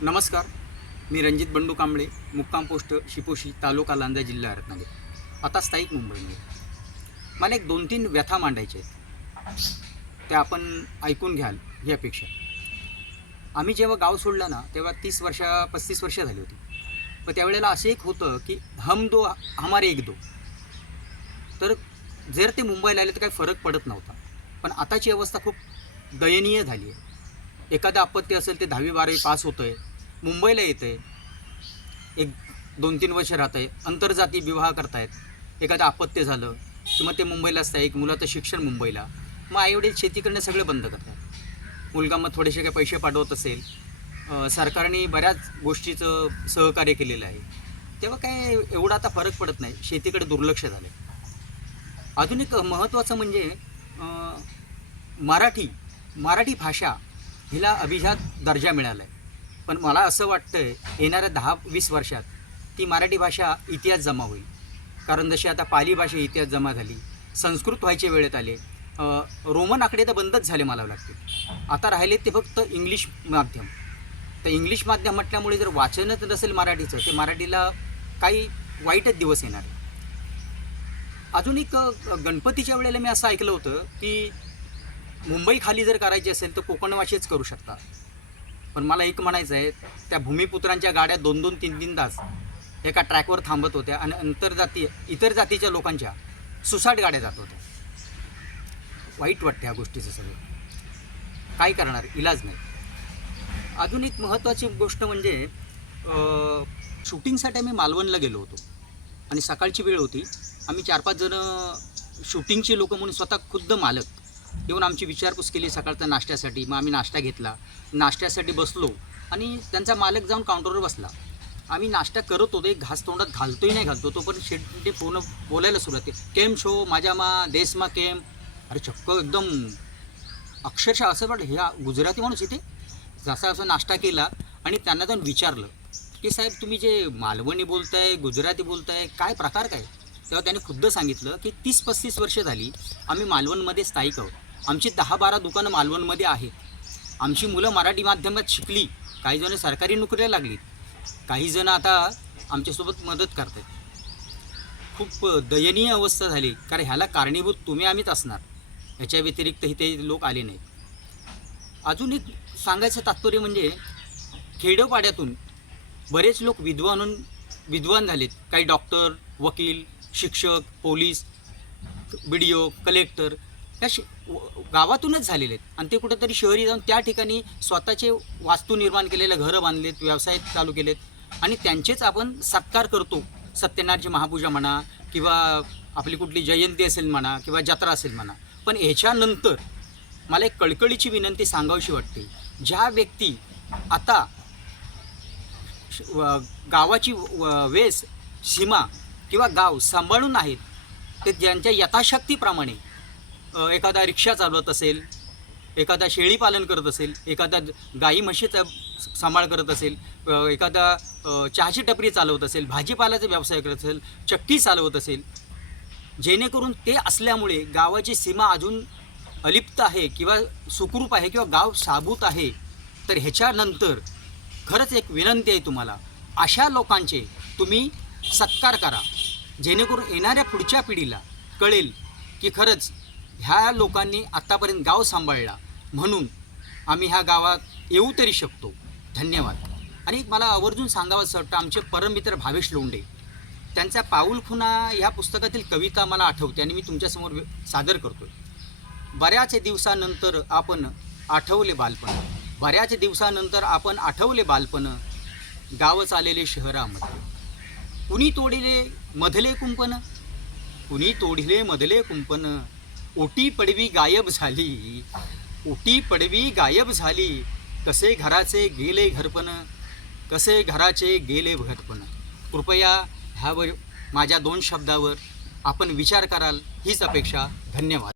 नमस्कार. मी रणजित बंडू कांबळे, मुक्काम पोस्ट शिपोशी, तालुका लांजा, जिल्हा रत्नागिरी. आता स्थायिक मुंबईमध्ये मला एक 2-3 व्यथा मांडायच्या आहेत. त्या आपण ऐकून घ्याल ही अपेक्षा. आम्ही जेव्हा गाव सोडलं ना, तेव्हा 35 वर्ष झाली होती. पण त्यावेळेला असं एक होतं की हम दो हमारे एक दो. तर जर ते मुंबईला आले तर काही फरक पडत नव्हता. पण आताची अवस्था खूप दयनीय झाली आहे. एखादं आपत्ती असेल ते 10वी-12वी पास होतं आहे, मुंबईला येतं आहे, एक 2-3 वर्ष राहतं आहे, आंतरजाती विवाह करतायत. एखादं अपत्य झालं की मग ते मुंबईला असतं, एक मुलाचं शिक्षण मुंबईला. मग आईवडील शेती करणं सगळे बंद करतात. मुलगा मग थोडेसे काही पैसे पाठवत असेल, सरकारने बऱ्याच गोष्टीचं सहकार्य केलेलं आहे, तेव्हा काय एवढा आता फरक पडत नाही. शेतीकडे दुर्लक्ष झालं आहे. अजून एक महत्त्वाचं म्हणजे मराठी भाषा हिला अभिजात दर्जा मिळाला आहे. पण मला असं वाटतं आहे येणाऱ्या 10-20 वर्षात ती मराठी भाषा इतिहास जमा होईल. कारण जशी आता पाली भाषा इतिहास जमा झाली, संस्कृत व्हायच्या वेळेत आले, रोमन आकडे तर बंदच झाले मला वाटते. आता राहिले ते फक्त इंग्लिश माध्यम. तर इंग्लिश माध्यम म्हटल्यामुळे जर वाचनच नसेल मराठीचं, ते मराठीला काही वाईटच दिवस येणार आहे. अजून एक गणपतीच्या वेळेला मी असं ऐकलं होतं की मुंबई खाली जर करायची असेल तर कोकणवासीच करू शकतात. पण मला एक म्हणायचं आहे, त्या भूमिपुत्रांच्या गाड्या 2-2, 3-3 तास एका ट्रॅकवर थांबत होत्या आणि इतर जातीच्या लोकांच्या सुसाट गाड्या जात होत्या. वाईट वाटते ह्या गोष्टीचं सगळं. काय करणार, इलाज नाही. अजून एक महत्त्वाची गोष्ट म्हणजे शूटिंगसाठी आम्ही मालवणला गेलो होतो आणि सकाळची वेळ होती. आम्ही 4-5 जणं शूटिंगचे लोक म्हणून स्वतः खुद्द मालक येऊन आमची विचारपूस केली सकाळच्या नाश्त्यासाठी. मग आम्ही नाश्ता घेतला, नाश्त्यासाठी बसलो आणि त्यांचा मालक जाऊन काउंटरवर बसला. आम्ही नाश्ता करत होतो, एक घास तोंडात घालतोही नाही घालतो तो पण शेटने फोन बोलायला सुरुवात केली, केम शो माझ्यामा देशमा केम. अरे चक्क एकदम अक्षरशः असं वाटलं ह्या गुजराती माणूस इथे. जसा असं नाश्ता केला आणि त्यांना जाऊन विचारलं की साहेब तुम्ही जे मालवणी बोलताय, गुजराती बोलताय, काय प्रकार काय. तेव्हा त्यांनी खुद्द सांगितलं की 30-35 वर्ष झाली आम्ही मालवणमध्ये स्थायिक आहोत. आमची 10-12 दुकानं मालवणमध्ये आहेत. आमची मुलं मराठी माध्यमात शिकली, काही जण सरकारी नोकरीला लागली, काही जण आता आमच्यासोबत मदत करतात. खूप दयनीय अवस्था झाली. कारण ह्याला कारणीभूत तुम्ही आम्हीच असणार, ह्याच्या व्यतिरिक्त इथे लोक आले नाहीत. अजून एक सांगायचं तात्पर्य म्हणजे खेडोपाड्यातून बरेच लोक विद्वान झालेत. काही डॉक्टर, वकील, शिक्षक, पोलीस, BDO, कलेक्टर ह्या गावातूनच झालेले आहेत आणि ते कुठेतरी शहरी जाऊन त्या ठिकाणी स्वतःचे वास्तू निर्माण केलेलं, घरं बांधलेत, व्यवसाय चालू केलेत आणि त्यांचेच आपण सत्कार करतो. सत्यनारायणची महापूजा म्हणा किंवा आपली कुठली जयंती असेल म्हणा किंवा जत्रा असेल म्हणा. पण ह्याच्यानंतर मला एक कळकळीची विनंती सांगावीशी वाटते. ज्या व्यक्ती आता गावाची वेस, सीमा किंवा गाव सांभाळून आहेत, ते ज्यांच्या यथाशक्तीप्रमाणे एखादा रिक्षा चालवत असेल, एखादा शेळीपालन करत असेल, एखादा गाई म्हशीचा सांभाळ करत असेल, एखादा चहाची टपरी चालवत असेल, भाजीपाल्याचा व्यवसाय करत असेल, चक्की चालवत असेल, जेणेकरून ते असल्यामुळे गावाची सीमा अजून अलिप्त आहे किंवा सुखरूप आहे किंवा गाव साबूत आहे. तर ह्याच्यानंतर खरंच एक विनंती आहे तुम्हाला, अशा लोकांचे तुम्ही सत्कार करा, जेणेकरून येणाऱ्या पुढच्या पिढीला कळेल की खरंच ह्या लोकांनी आत्तापर्यंत गाव सांभाळला म्हणून आम्ही ह्या गावात येऊ तरी शकतो. धन्यवाद. आणि मला आवर्जून सांगावंसं वाटतं, आमचे परममित्र भावेश लोंढे त्यांचा पाऊलखुणा ह्या पुस्तकातील कविता मला आठवते आणि मी तुमच्यासमोर सादर करतो. बऱ्याच दिवसानंतर आपण आठवले बालपण, गावच आलेले शहरामध्ये. कुणी तोडिले मधले कुंपण, ओटी पडवी गायब झाली, कसे घराचे गेले घरपण. कृपया ह्यावर माझ्या 2 शब्दावर आपण विचार कराल हीच अपेक्षा. धन्यवाद.